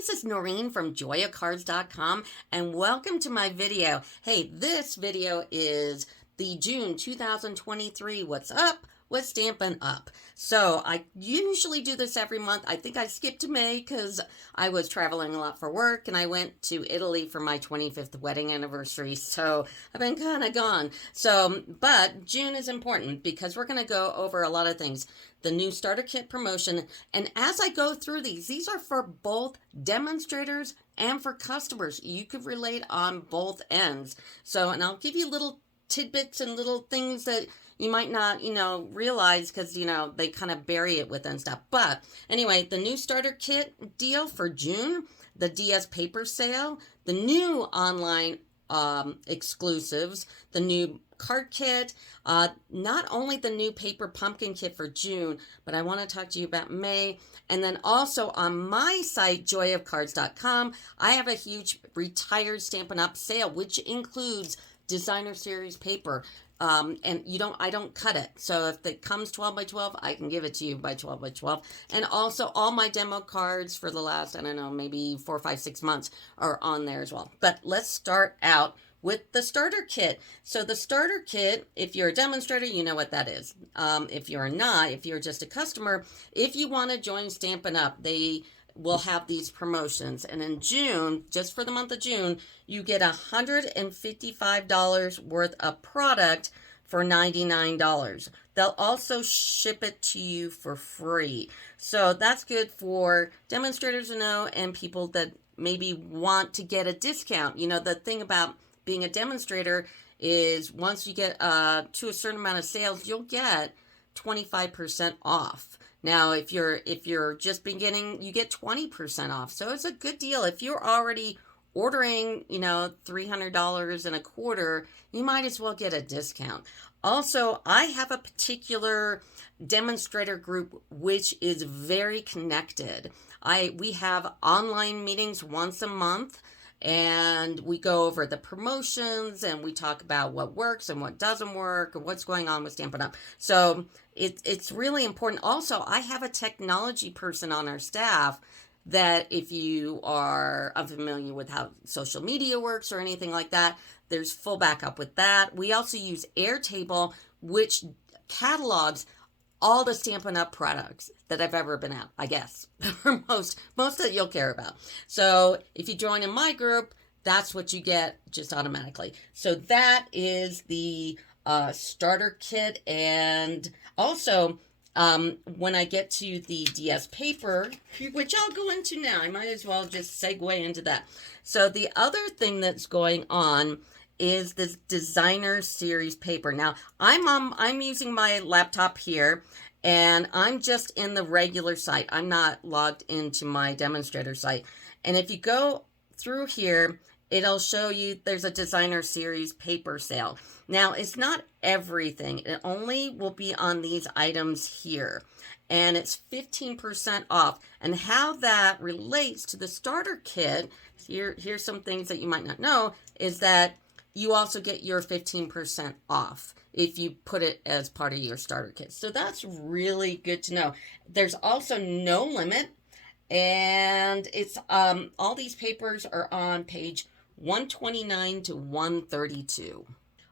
this is Noreen from joyacards.com and welcome to my video. Hey, this video is the June 2023 What's Up with Stampin' Up. So I usually do this every month. I think I skipped May because I was traveling a lot for work and I went to Italy for my 25th wedding anniversary. So I've been kind of gone. But June is important because we're going to go over a lot of things. The new starter kit promotion. And as I go through these are for both demonstrators and for customers. You could relate on both ends. And I'll give you little tidbits and little things that you might not, realize because, they kind of bury it within stuff. But anyway, the new starter kit deal for June, the DS paper sale, the new online exclusives, the new card kit, not only the new paper pumpkin kit for June, but I want to talk to you about May. And then also on my site, joyofcards.com, I have a huge retired Stampin' Up sale, which includes designer series paper. And I don't cut it. So if it comes 12 by 12, I can give it to you by 12 by 12. And also all my demo cards for the last, I don't know, maybe 4, 5, 6 months are on there as well. But let's start out with the starter kit. So the starter kit, if you're a demonstrator, you know what that is. If you're not, if you're just a customer, if you want to join Stampin' Up, they will have these promotions. And in June, just for the month of June, you get $155 worth of product for $99. They'll also ship it to you for free. So that's good for demonstrators to know and people that maybe want to get a discount. The thing about being a demonstrator is once you get to a certain amount of sales, you'll get 25% off. Now, if you're just beginning, you get 20% off. So it's a good deal. If you're already ordering, $300 and a quarter, you might as well get a discount. Also, I have a particular demonstrator group which is very connected. We have online meetings once a month. And we go over the promotions and we talk about what works and what doesn't work or what's going on with Stampin' Up. So it's really important. Also, I have a technology person on our staff that if you are unfamiliar with how social media works or anything like that, there's full backup with that. We also use Airtable, which catalogs all the Stampin' Up products that I've ever been at, I guess, for most that you'll care about. So if you join in my group, that's what you get just automatically. So that is the starter kit. And also, when I get to the DS paper, which I'll go into now, I might as well just segue into that. So the other thing that's going on is this designer series paper. Now, I'm using my laptop here, and I'm just in the regular site. I'm not logged into my demonstrator site. And if you go through here, it'll show you there's a designer series paper sale. Now, it's not everything. It only will be on these items here. And it's 15% off. And how that relates to the starter kit, here's some things that you might not know, is that you also get your 15% off if you put it as part of your starter kit. So that's really good to know. There's also no limit, and it's all these papers are on page 129 to 132.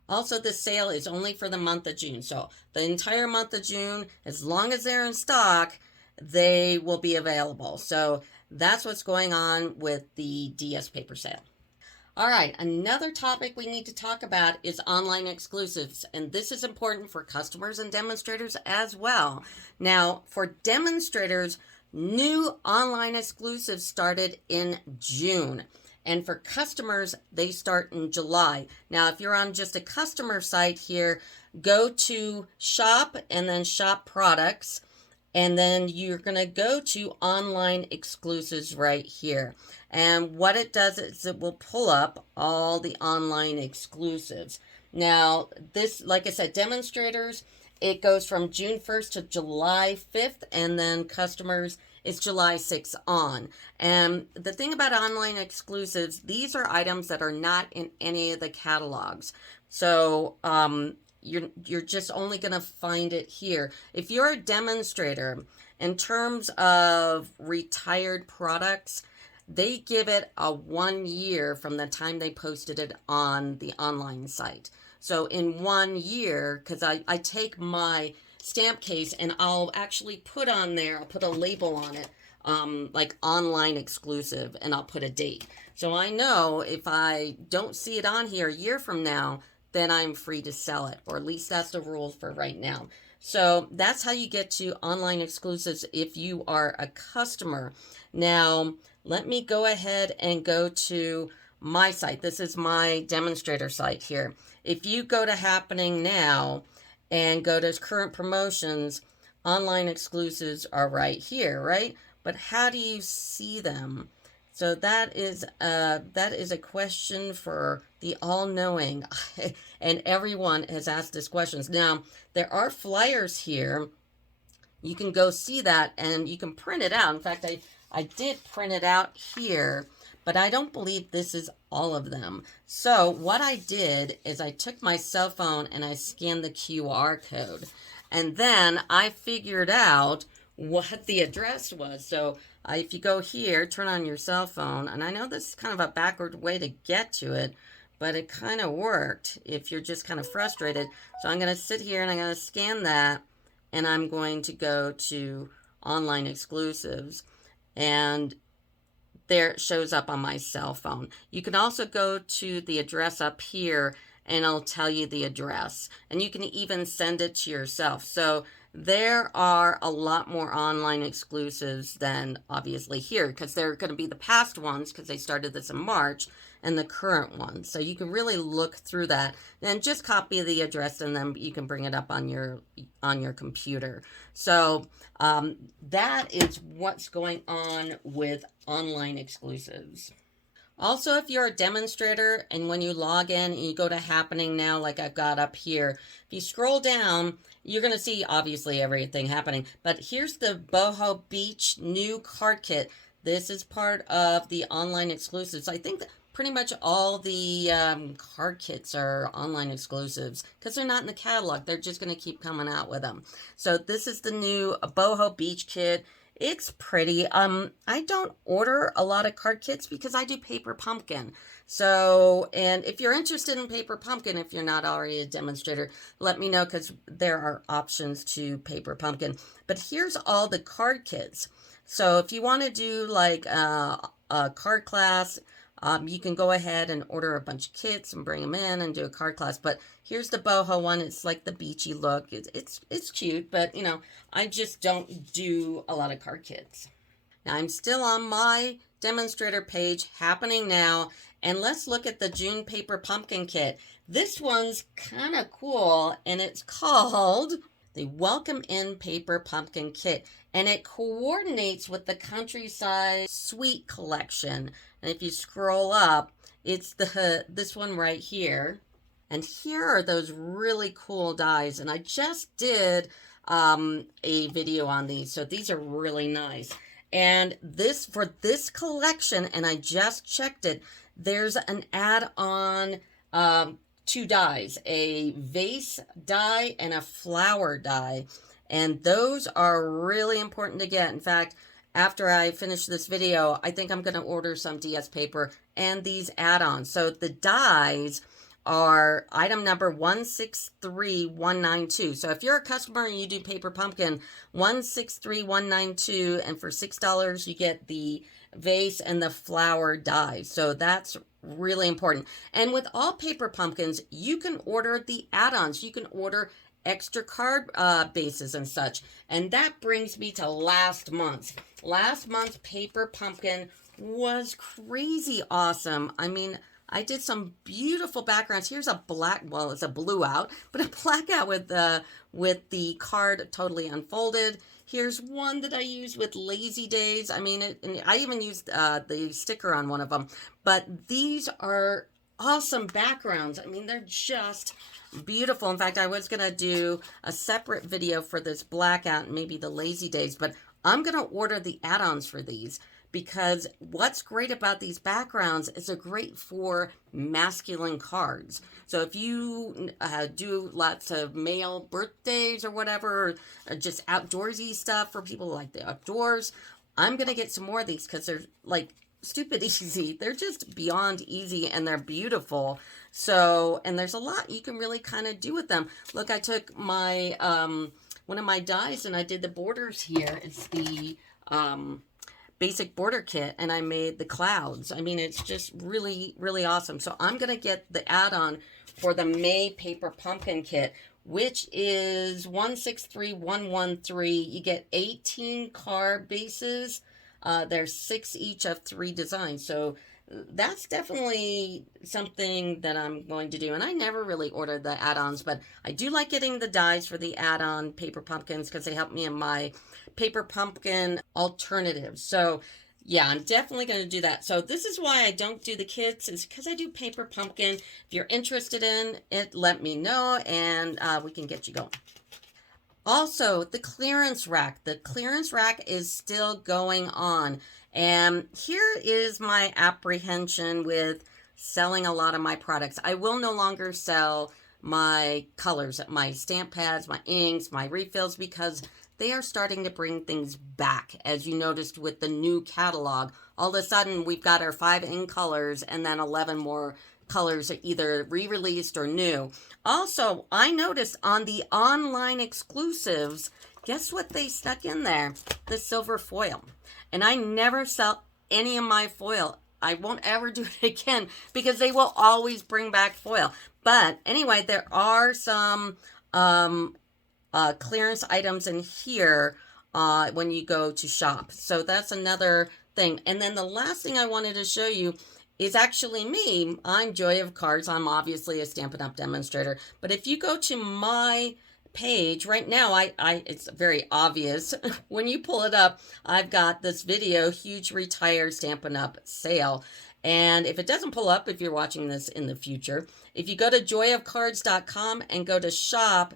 Also, the sale is only for the month of June. So the entire month of June, as long as they're in stock, they will be available. So that's what's going on with the DS paper sale. All right, another topic we need to talk about is online exclusives, and this is important for customers and demonstrators as well. Now, for demonstrators, new online exclusives started in June, and for customers, they start in July. Now, if you're on just a customer site here, go to Shop and then Shop Products, and then you're going to go to online exclusives right here. And what it does is it will pull up all the online exclusives. Now, this, like I said, demonstrators, it goes from June 1st to July 5th, and then customers, it's July 6th on. And the thing about online exclusives, these are items that are not in any of the catalogs. So, you're just only going to find it here. If you're a demonstrator, in terms of retired products, they give it a 1 year from the time they posted it on the online site. So in 1 year, because I take my stamp case and I'll actually put on there, I'll put a label on it, like online exclusive, and I'll put a date. So I know if I don't see it on here a year from now, then I'm free to sell it, or at least that's the rule for right now. So that's how you get to online exclusives if you are a customer. Now, let me go ahead and go to my site. This is my demonstrator site here. If you go to Happening Now and go to current promotions, online exclusives are right here, right? But how do you see them? So that is a question for the all-knowing, and everyone has asked this questions. Now, there are flyers here. You can go see that, and you can print it out. In fact, I did print it out here, but I don't believe this is all of them. So what I did is I took my cell phone and I scanned the QR code, and then I figured out what the address was. So if you go here, turn on your cell phone, and I know this is kind of a backward way to get to it, but it kind of worked if you're just kind of frustrated. So I'm going to sit here and I'm going to scan that, and I'm going to go to online exclusives, and there it shows up on my cell phone. You can also go to the address up here and I'll tell you the address, and you can even send it to yourself. So there are a lot more online exclusives than obviously here, because they're going to be the past ones because they started this in March, and the current ones. So you can really look through that and just copy the address, and then you can bring it up on your computer. So that is what's going on with online exclusives. Also, if you're a demonstrator and when you log in and you go to Happening Now, like I've got up here, if you scroll down, you're going to see obviously everything happening. But here's the Boho Beach new card kit. This is part of the online exclusives. I think that pretty much all the card kits are online exclusives because they're not in the catalog. They're just going to keep coming out with them. So this is the new Boho Beach kit. It's pretty. I don't order a lot of card kits because I do paper pumpkin. So, and if you're interested in paper pumpkin, if you're not already a demonstrator, let me know, because there are options to paper pumpkin. But here's all the card kits. So if you want to do like a card class, you can go ahead and order a bunch of kits and bring them in and do a card class. But here's the boho one. It's like the beachy look. It's cute, but you know, I just don't do a lot of card kits. Now I'm still on my demonstrator page, Happening Now, and let's look at the June paper pumpkin kit. This one's kind of cool, and it's called the Welcome In Paper Pumpkin Kit, and it coordinates with the Countryside Sweet Collection. And if you scroll up, it's this one right here. And here are those really cool dies. And I just did a video on these. So these are really nice. And this, for this collection, and I just checked it, there's an add-on two dies, a vase die and a flower die. And those are really important to get. In fact, after I finish this video, I think I'm going to order some DS paper and these add-ons. So the dies are item number 163192. So if you're a customer and you do paper pumpkin, 163192, and for $6 you get the vase and the flower dies. So that's really important. And with all paper pumpkins, you can order the add-ons. You can order extra card bases and such. And that brings me to last month. Last month's paper pumpkin was crazy awesome. I mean, I did some beautiful backgrounds. Here's a black, well, it's a blue out, but a black out with the card totally unfolded. Here's one that I used with Lazy Days. I mean, and I even used the sticker on one of them. But these are awesome backgrounds. I mean, they're just beautiful. In fact, I was going to do a separate video for this blackout and maybe the Lazy Days, but I'm going to order the add-ons for these, because what's great about these backgrounds is they're great for masculine cards. So if you do lots of male birthdays or whatever, or just outdoorsy stuff for people who like the outdoors, I'm going to get some more of these because they're like stupid easy. They're just beyond easy, and they're beautiful. So, and there's a lot you can really kind of do with them. Look, I took my, one of my dies and I did the borders here. It's the, basic border kit, and I made the clouds. I mean, it's just really, really awesome. So I'm going to get the add-on for the May Paper Pumpkin Kit, which is 163113. You get 18 card bases. There's 6 each of 3 designs. So that's definitely something that I'm going to do. And I never really ordered the add-ons, but I do like getting the dies for the add-on paper pumpkins because they help me in my paper pumpkin alternatives. So yeah, I'm definitely going to do that. So this is why I don't do the kits, is because I do paper pumpkin. If you're interested in it, let me know, and we can get you going. Also, the clearance rack. The clearance rack is still going on. And here is my apprehension with selling a lot of my products. I will no longer sell my colors, my stamp pads, my inks, my refills, because they are starting to bring things back. As you noticed with the new catalog, all of a sudden we've got our 5 in colors and then 11 more colors are either re-released or new. Also, I noticed on the online exclusives, guess what they stuck in there? The silver foil. And I never sell any of my foil. I won't ever do it again because they will always bring back foil. But anyway, there are some clearance items in here when you go to shop. So that's another thing. And then the last thing I wanted to show you is actually me. I'm Joy of Cards. I'm obviously a Stampin' Up! Demonstrator. But if you go to my page right now, it's very obvious. When you pull it up, I've got this video, huge retired Stampin' Up! Sale. And if it doesn't pull up, if you're watching this in the future, if you go to joyofcards.com and go to shop,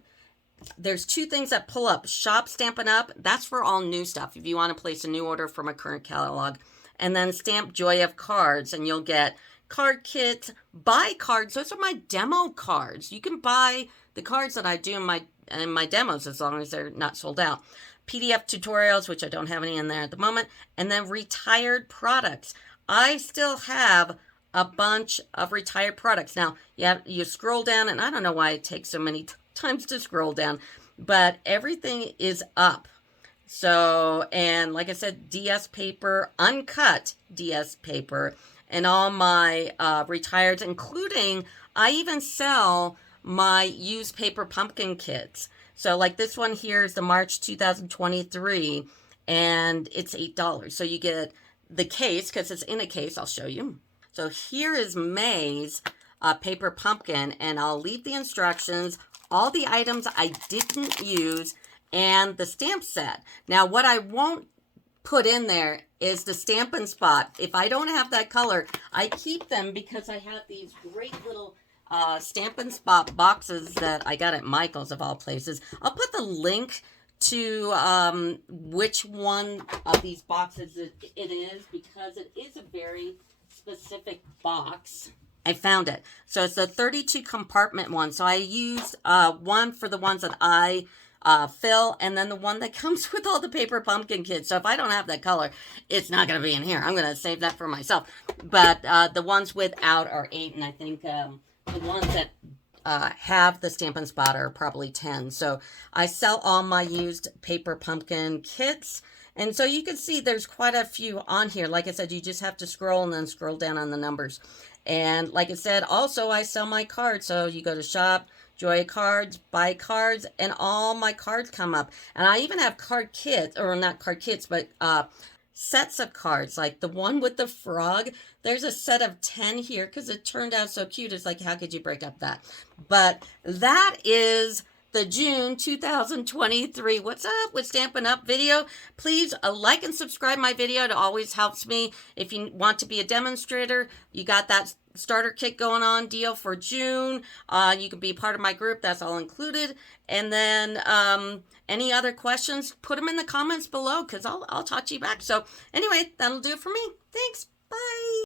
there's 2 things that pull up. Shop Stampin' Up! That's for all new stuff. If you want to place a new order from a current catalog. And then Stamp Joy of Cards, and you'll get card kits, buy cards. Those are my demo cards. You can buy the cards that I do in my demos as long as they're not sold out. PDF tutorials, which I don't have any in there at the moment, and then retired products. I still have a bunch of retired products. Now, you scroll down, and I don't know why it takes so many times to scroll down, but everything is up. So, and like I said, DS paper, uncut DS paper, and all my retireds, including, I even sell my used paper pumpkin kits. So like this one here is the March 2023, and it's $8. So you get the case, because it's in a case, I'll show you. So here is May's paper pumpkin, and I'll leave the instructions, all the items I didn't use, and the stamp set. Now, what I won't put in there is the Stampin' Spot. If I don't have that color, I keep them because I have these great little Stampin' Spot boxes that I got at Michael's, of all places. I'll put the link to which one of these boxes it is, because it is a very specific box. I found it. So it's the 32 compartment one. So I used one for the ones that I fill, and then the one that comes with all the paper pumpkin kits. So if I don't have that color, it's not going to be in here. I'm going to save that for myself. But the ones without are 8, and I think the ones that have the Stampin' Spot are probably 10. So I sell all my used paper pumpkin kits. And so you can see there's quite a few on here. Like I said, you just have to scroll and then scroll down on the numbers. And like I said, also I sell my cards. So you go to shop, Joy Cards, buy cards, and all my cards come up. And I even have card kits, or not card kits, but sets of cards. Like the one with the frog, there's a set of 10 here because it turned out so cute. It's like, how could you break up that? But that is the June 2023 What's Up with Stampin' Up video. Please like and subscribe my video. It always helps me. If you want to be a demonstrator, you got that starter kit going on deal for June. You can be part of my group. That's all included. And then any other questions, put them in the comments below because I'll talk to you back. So anyway, that'll do it for me. Thanks. Bye.